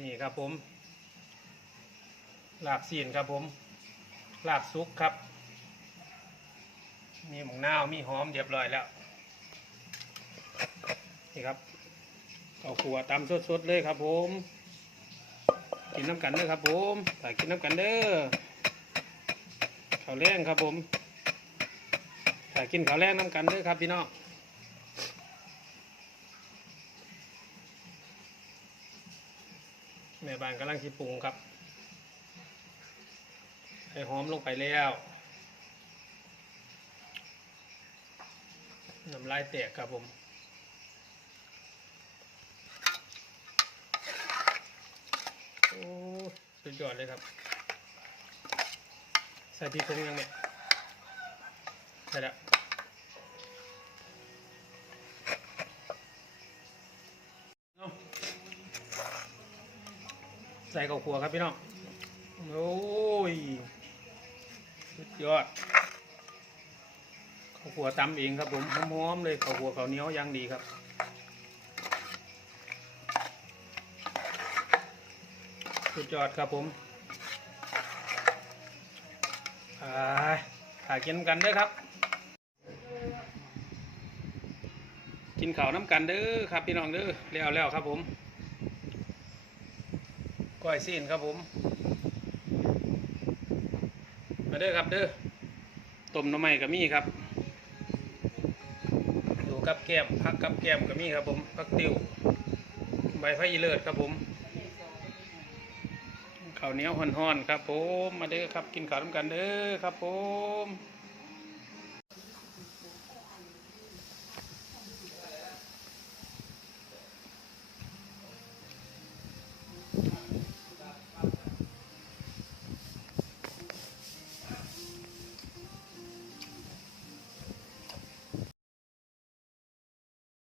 นี่ครับผม หลาบซีนครับผม หลาบซุกครับ มีหมูนาวมีหอมเรียบร้อยแล้ว นี่ครับเอาขัวตำสดๆเลยครับผม กินน้ำกันเด้อครับผมถ่ายกินน้ำกันเด้อข้าวแรงครับผมถ่ายกินข้าวแรงน้ำกันเด้อครับพี่น้อง แม่บ้านกำลังชิปรุงครับใส่หอมลงไปแล้วน้ำลายแตกครับผมโอ้สุดยอดเลยครับ ใส่พริกผงยังเนี่ยใส่แล้ว ใส่ข้าวคั่วครับพี่น้อง โอ้ย สุดยอดข้าวคั่วตำเองครับผมหอมๆเลยข้าวคั่วข้าวเหนียวย่างดีครับสุดยอดครับผมถ่ายกินน้ำกันเด้อครับ กินข้าวน้ำกันเด้อครับพี่น้องเด้อแล้วแล้วครับผม ก้อยซีนครับผม มาเด้อครับเด้อต้มน้ำไม้ก็มีครับอยู่กับแก้มพักกับแก้มก็มีครับผมพักติวใบไผ่อีเลิศครับผมข้าวเหนียวห่อนๆครับผม มาเด้อครับกินข้าวน้ำกันเด้อครับผม